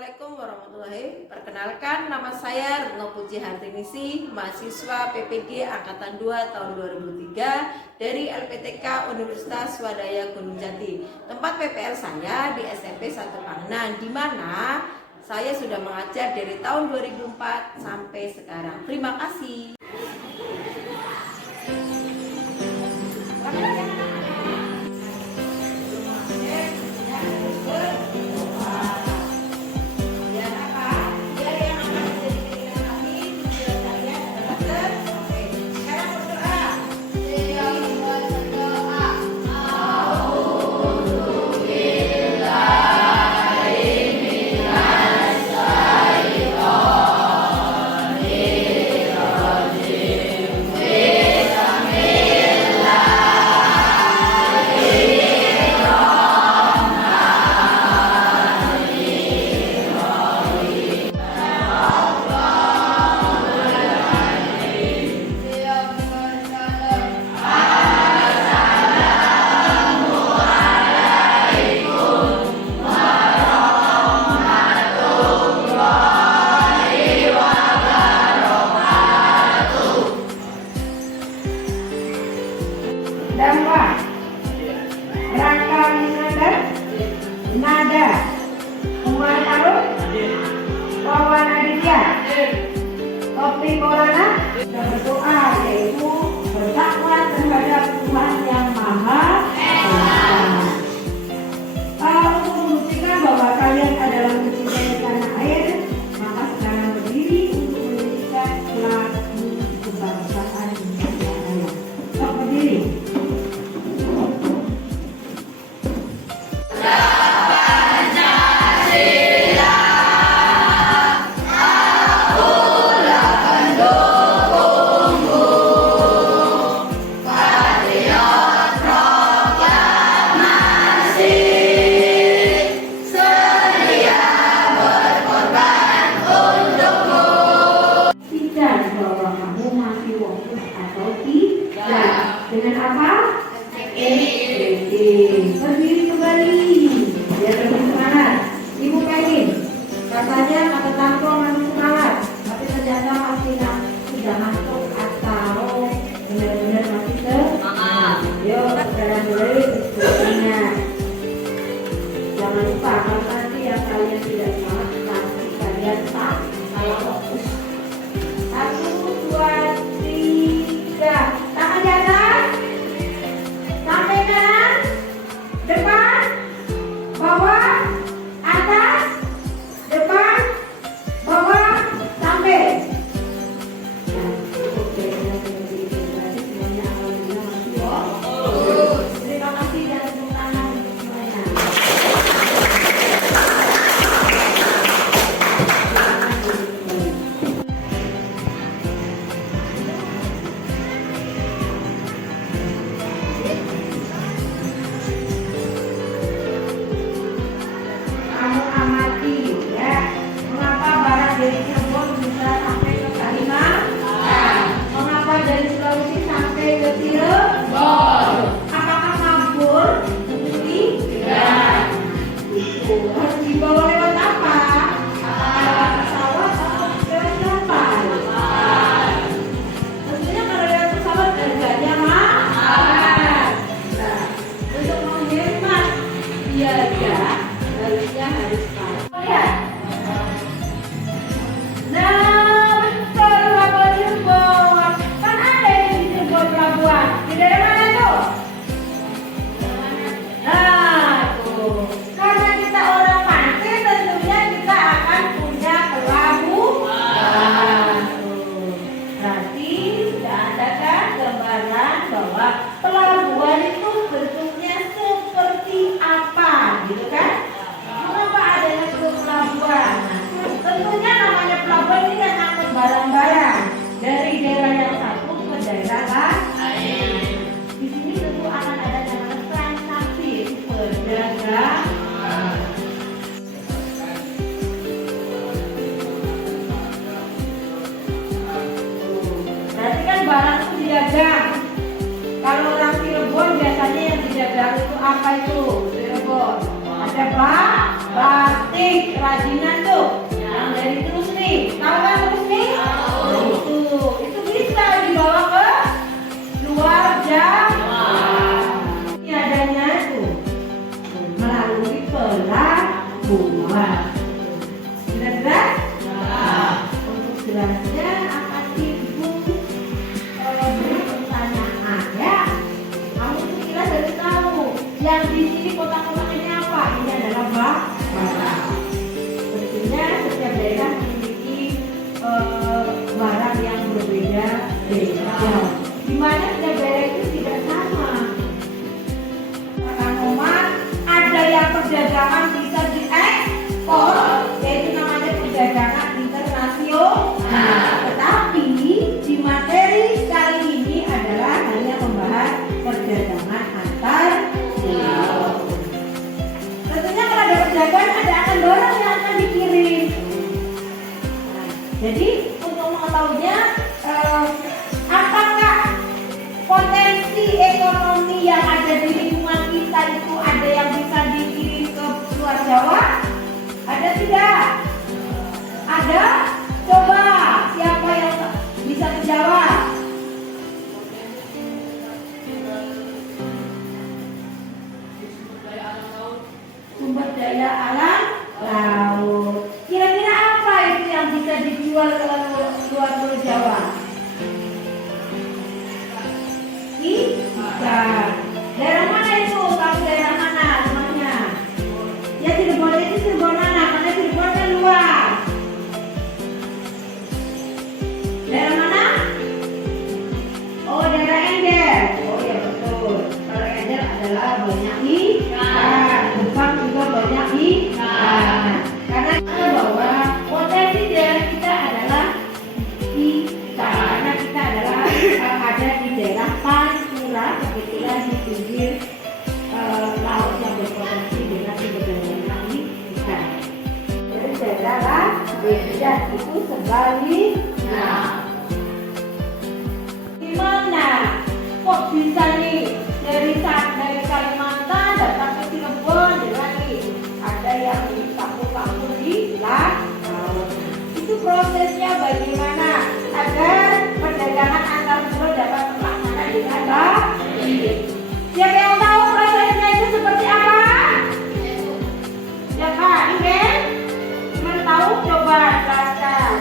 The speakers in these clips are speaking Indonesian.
Assalamualaikum warahmatullahi. Perkenalkan, nama saya Retno Puji Hartinisi, mahasiswa PPG Angkatan 2 tahun 2003 dari LPTK Universitas Swadaya Gunung Jati. Tempat PPL saya di SMP 1 Panganan, di mana saya sudah mengajar dari tahun 2004 sampai sekarang. Terima kasih. Damwa, Raka Nada, Umar Faruk, Wawan Aditya, Topi Korana, dan berdoa yaitu bertakwa terhadap Tuhan yang Maha Esa. Untuk membuktikan bahwa kalian adalah mencintai tanah air, maka sekarang berdiri untuk menyanyikan lagu kebangsaan Indonesia Raya. Sok berdiri. Dengan apa? Berdiri kembali. Biar lebih semangat. Ibu Kain, katanya kata tangkong masih semangat, tapi ternyata masih sudah masuk atau benar-benar masih semangat. Yuk, sekarang mulai berikutnya. Jangan lupa kalau nanti yang kalian tidak semangat, nanti kalian tak kalau fokus. 1, 2, 3. Tangan di atas. Sampai kanan. Depan. Bawah. Atas. Depan. Bawah. Sampai. Nah, oke. Semuanya alhamdulillah masih terima kasih dan tepuk tangan untuk semuanya. Kamu amati ya, mengapa barang dari Cirebon bisa sampai ke Kalimantan? Mengapa dari Sulawesi sampai ke Cirebon? Apakah kabur? Tidak. Itu harus dibawa lewat apa? Lewat pesawat atau lewat kapal? Tentunya kalau lewat pesawat harganya mahal. Nah, untuk menghemat biaya harusnya harus lihat. Nah, betul pelabuhan Cirebon. Kan ada di Cirebon pelabuhan. Di daerah mana tuh? Nah, tuh. Karena kita orang pantai, tentunya kita akan punya pelabuhan. Tuh. Berarti sudah ada kan gambaran bahwa pelabuhan itu bentuknya seperti apa, gitu kan? Mengapa adanya pelabuhan? Tentunya namanya pelabuhan ini kan angkut barang-barang dari daerah yang satu ke daerah lain. Di sini tentu akan ada namanya transaksi perdagangan. Berarti kan barang itu didagang. Kalau orang Cirebon biasanya yang didagang itu apa itu? Cirebon ada apa? batik kerajinan tuh yang dari terus nih, tahu kan terus nih? Itu bisa dibawa ke luar Jawa. Ini adanya tuh melalui pelabuhan. Kira-kira? Untuk jelasnya akan ibu beri pertanyaan ya. Kamu kira dari tahu yang di sini kotak-kotak ini apa? Ini adalah barang. Tentunya setiap daerah memiliki barang yang berbeda-beda. Di mana setiap daerah itu tidak sama. Kang Omar, ada yang perdagangan bisa diekspor, yaitu namanya perdagangan internasional. Tetapi di materi kali ini adalah hanya membahas perdagangan antar pulau. Tentunya kalau ada perdagangan ada akan barang yang akan dikirim. Jadi untuk mengetahuinya, apakah potensi ekonomi yang ada di lingkungan kita itu ada yang bisa dikirim ke luar Jawa? Ada tidak? Ada? Coba siapa yang bisa menjawab? Sumber daya alam laut. Kira-kira apa itu yang bisa dijual ke luar Jawa? Ikan. Daerah mana itu? Kamu daerah mana rumahnya? Ya Cirebon itu Cirebon mana? Karena Cirebon kan luas. Daerah mana? Oh, daerah Ender. Oh ya betul. Kalau Ender adalah banyak ikan. Bukan juga banyak ikan. Karena kita bahwa potensi daerah kita adalah ikan. Karena kita adalah ada di daerah Pantura, kebetulan di pinggir laut yang berpotensi dengan sumber daya ikan. Jadi daerah beda itu sebaliknya. Gimana? Kok bisa nih dari Kalimantan datang ke Cirebon dengan nih ada yang dicampur-campur di laut. Itu prosesnya bagaimana agar perdagangan antar pulau dapat terlaksana dengan baik? Siapa yang tahu prosesnya itu seperti apa? Siapa? Imen? Imen tahu? Coba jelaskan.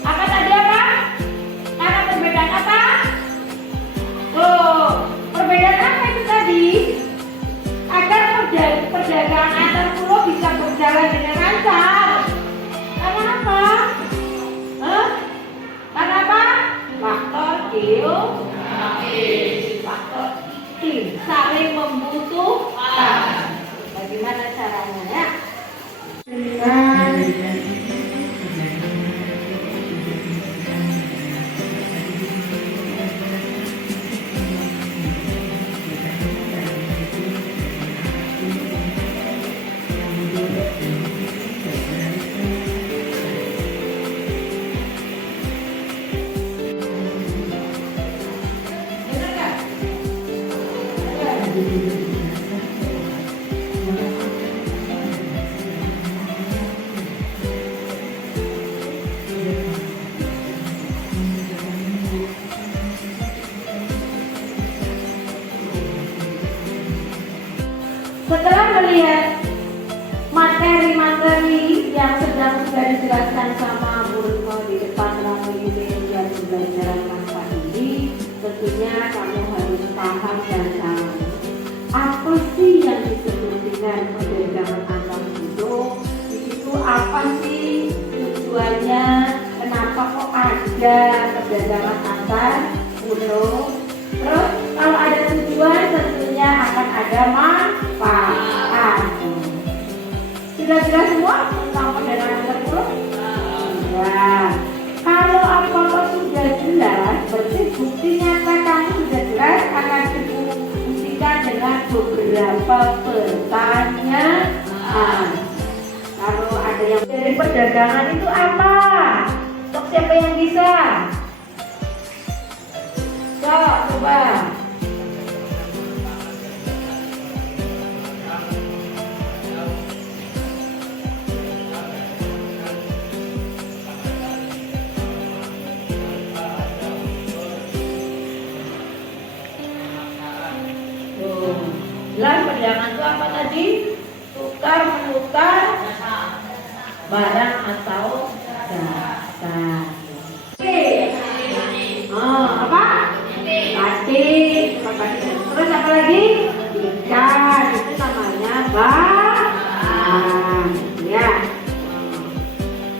Akan ada apa? Ada perbedaan apa? Oh, perbedaan apa itu tadi? Agar perdagangan antar pulau bisa berjalan dengan lancar. Karena apa? Karena apa? Faktor geografis, faktor iklim, saling membutuhkan. Bagaimana caranya ya? Dengan setelah melihat materi-materi yang sudah dijelaskan sama Bu Risma di depan ramai media pembelajaran masa ini, tentunya kamu harus paham dan tahu apa sih yang disebut dengan perdagangan antar pulau. Di situ apa sih tujuannya? Kenapa kok ada perdagangan antar pulau? Terus kalau ada tujuan tentunya akan ada manfaat. Sudah jelas semua tentang perdagangan antar pulau? Ya. Kalau apakah sudah jelas, berarti bukti nyata kamu tugas akan difungsikan dengan beberapa pertanyaan. Kalau ada yang dari perdagangan itu apa? Untuk siapa yang bisa? Coba. Jelas perdagangan itu apa tadi? Tukar menukar barang atau jasa. Oke. Apa? Batik. Terus apa lagi? Ikan. Itu namanya barang. Ya.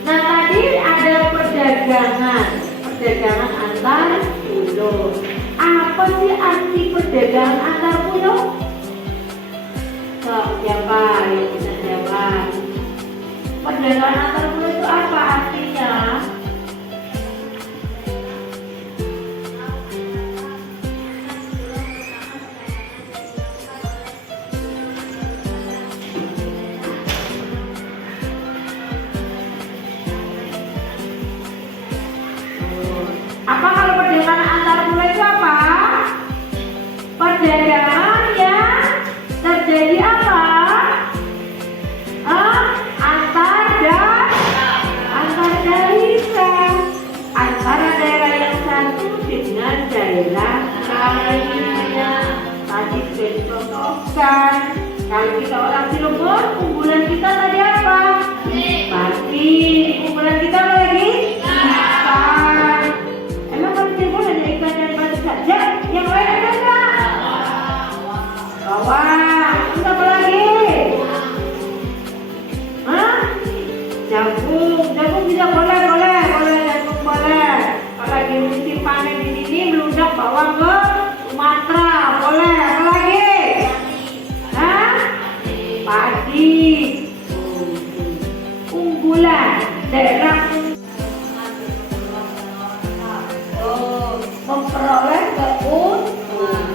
Nah tadi ada perdagangan antar pulau. Apa sih arti perdagangan antar pulau? Siapa yang bisa jawab? Perdagangan antar pulau itu apa artinya? Apa kalau perdagangan antar pulau itu apa? Perdagangan yang terjadi apa? Antar daerah, antara daerah yang satu dengan daerah lainnya. Tadi sudah dicontohkan. Kalau kita orang Cirebon, unggulan kita tadi apa? Batik. Unggulan kita apa lagi? Ikan. Emang kalau Cirebon hanya ikan dan batik saja? Yang lain ada nggak? Bawang. Terus apa lagi? Jagung bisa boleh, jagung boleh. Kalau lagi musim panen di sini, meludak bawang ke Sumatera, boleh. Apa lagi? Padi. Unggulan daerah memperoleh keuntungan.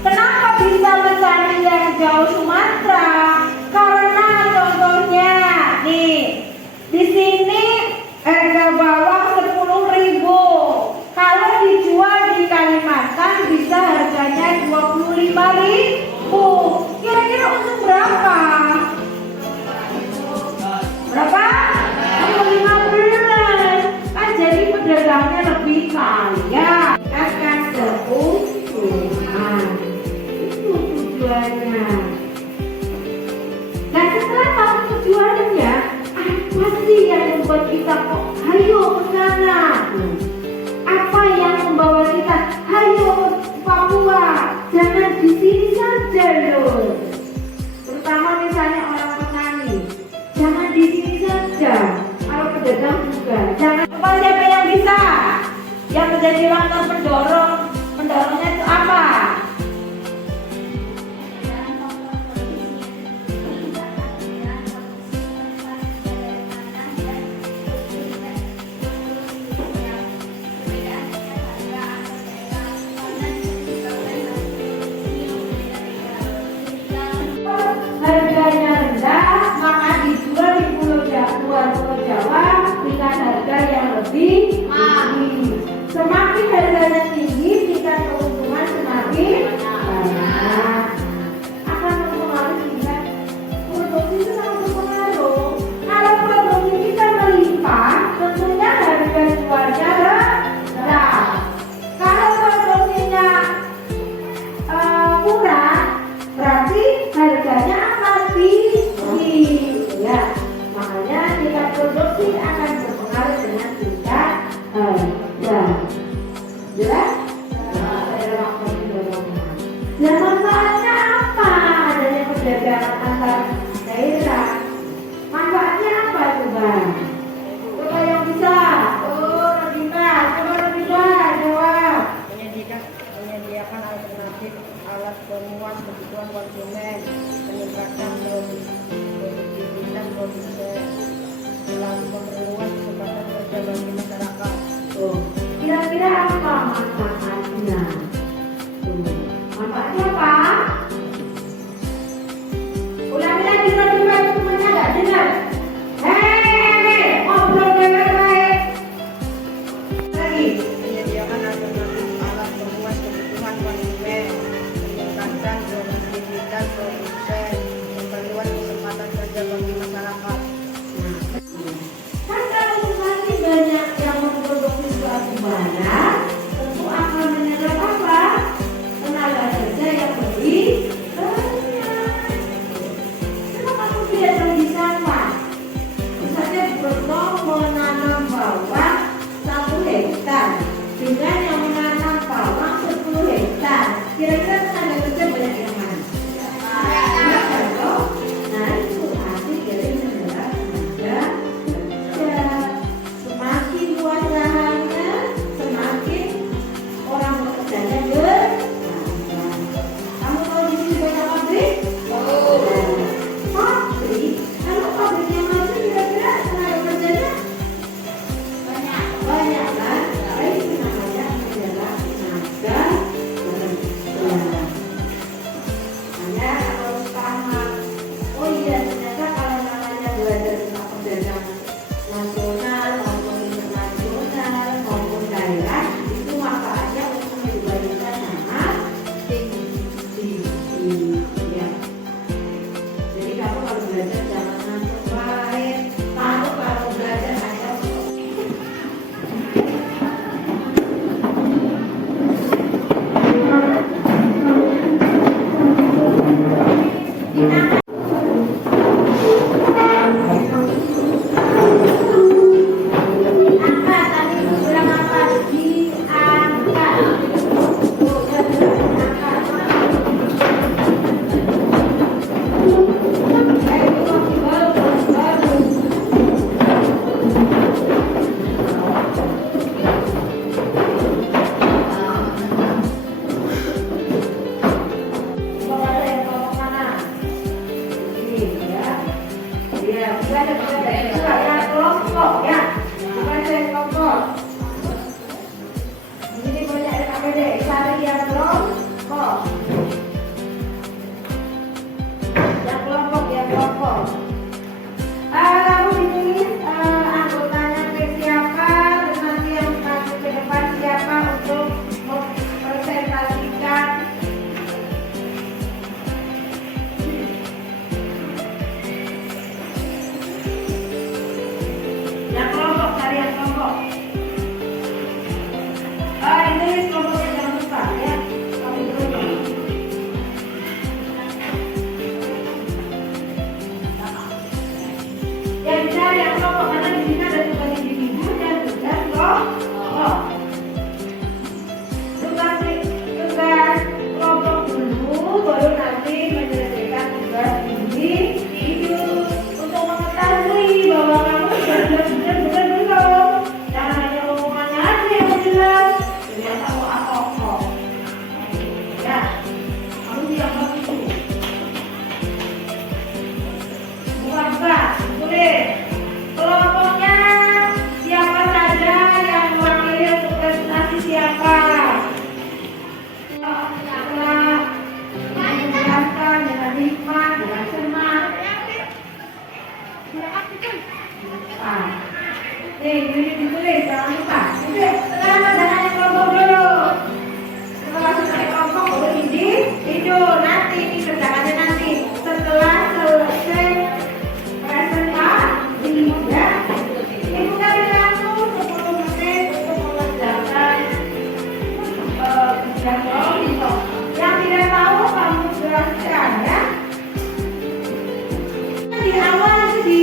Kenapa bisa mencari yang jauh Sumatera? Karena contohnya nih, di sini harga bawang 10.000. Kalau dijual di Kalimantan bisa harganya 25.000. Kira-kira untung berapa? Berapa? 15. Kan jadi pedagangnya lebih kaya. Akan keuntungan. Itu tujuannya. Nah setelah tahu tujuannya, apa sih yang membuat kita kok hayo ke sana? Apa yang membawa kita hayo ke Papua? Jangan di sini saja loh. Terutama misalnya orang petani, jangan di sini saja. Kalau pedagang juga, jangan. Apa siapa yang bisa? Yang menjadi langkah mendorongnya itu apa? Harganya rendah, maka dijual di luar Pulau Jawa dengan harga yang lebih tinggi. Semakin harganya tinggi, tingkat keuntungan semakin banyak. Akan mempengaruhi tingkat produksi itu sangat berpengaruh. Kalau produksi kita melimpah, tentunya harga jualnya rendah. Kalau produksinya kurang, berarti harganya akan tinggi. Ya, makanya tingkat produksi akan berpengaruh dengan tingkat harga. Jelas? Nah, manfaatnya apa adanya perdagangan antar daerah? Manfaatnya apa coba? Coba yang bisa. Radika, coba Radika jawab. Menyediakan alternatif alat pemenuhan kebutuhan konsumen, meningkatkan produktivitas produksi masyarakat. Kan kalau semakin banyak yang memproduksi suatu barang, tentu akan menyerap apa? Tenaga kerja yang lebih banyak. Kenapa aku tidak lagi sama? Misalnya Broto menanam bawang 1 hektar dengan yang menanam bawang 10 hektar. Kira-kira tenaga kerja banyak yang mana? Iya kan toh? Nah itu arti dari menyerap tenaga kerja. Semakin luas lahannya, semakin orang bekerjanya bertambah. Kamu tahu di sini banyak pabrik? Pabrik, kalau pabriknya maju kira-kira tenaga kerjanya banyak kan? Itu namanya menyerap tenaga kerja. Anda harus paham. Oh iya, ternyata kalau namanya belajar tentang perdagangan nasional maupun internasional maupun daerah itu manfaatnya untuk dibandingkan sangat tinggi. Ya. Jadi kamu kalau belajar jangan ngantuk lain. Kamu kalau belajar hanya angkat tadi itu bilang apa? Diangkat. Oh, ya bilang diangkat. Itu masih bagus. Coba ada yang kelompok mana? Ini ya. Iya, bisa ada kelompok ya. Coba ada yang kelompok. Ini banyak yang KPD. Cari yang kelompok. Yang kelompok. Lalu ditulis anggotanya ke siapa, dan nanti yang masuk ke depan siapa untuk mempresentasikan. Yang kelompok, cari yang kelompok. Ini kelompoknya jangan lupa ya. Kami dulu. Yang dicari yang kelompok karena di sini ada tugas individu dan tugas kelompok. Tugas kelompok dulu, baru nanti menyelesaikan tugas individu untuk mengetahui bahwa kamu sudah benar-benar belum. Jangan hanya omongannya aja yang jelas, tidak tahu apa-apa. Ya, kamu siap begitu. Bukan tulis kelompoknya siapa saja yang mewakili untuk presentasi siapa. Setelah menjelaskan dengan hikmah, dengan cermat. Ini ditulis, jangan lupa. Sekarang jangan kelompok dulu. Setelah selesai kelompok baru individu. Nanti ini kerjaannya nanti setelah selesai presentasi ya. Ibu kali langsung 10 menit untuk mengerjakan ujian kelompok. Yang tidak tahu kamu jelaskan ya. Di awal di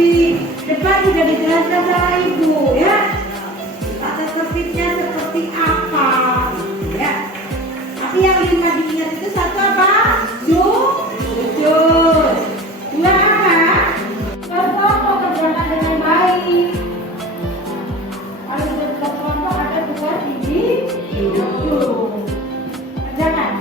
depan sudah dijelaskan sama ibu ya. Tata tertibnya seperti apa ya. Tapi yang 5 diingat itu satu apa? Jujur. 2 apa? Berkelompok kerjakan dengan baik. Kalau berkelompok ada tugas individu. Kerjakan.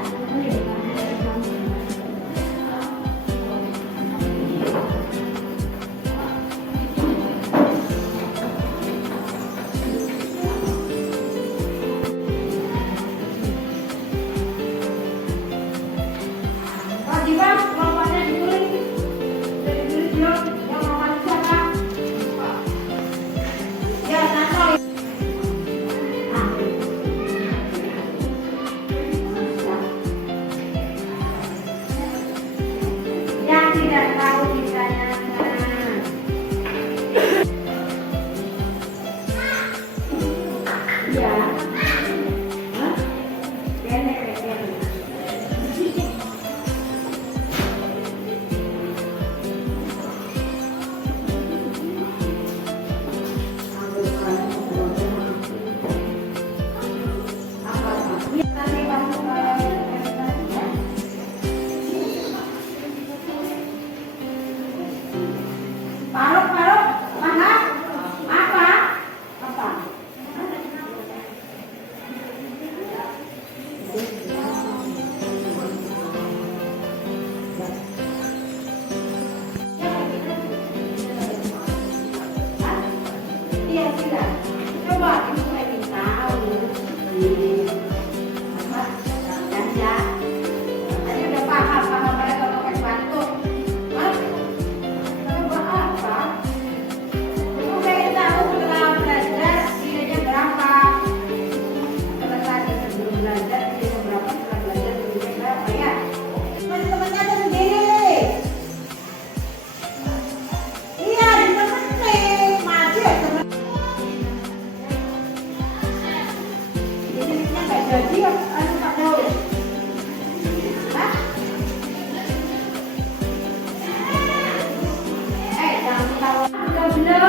Alhamdulillah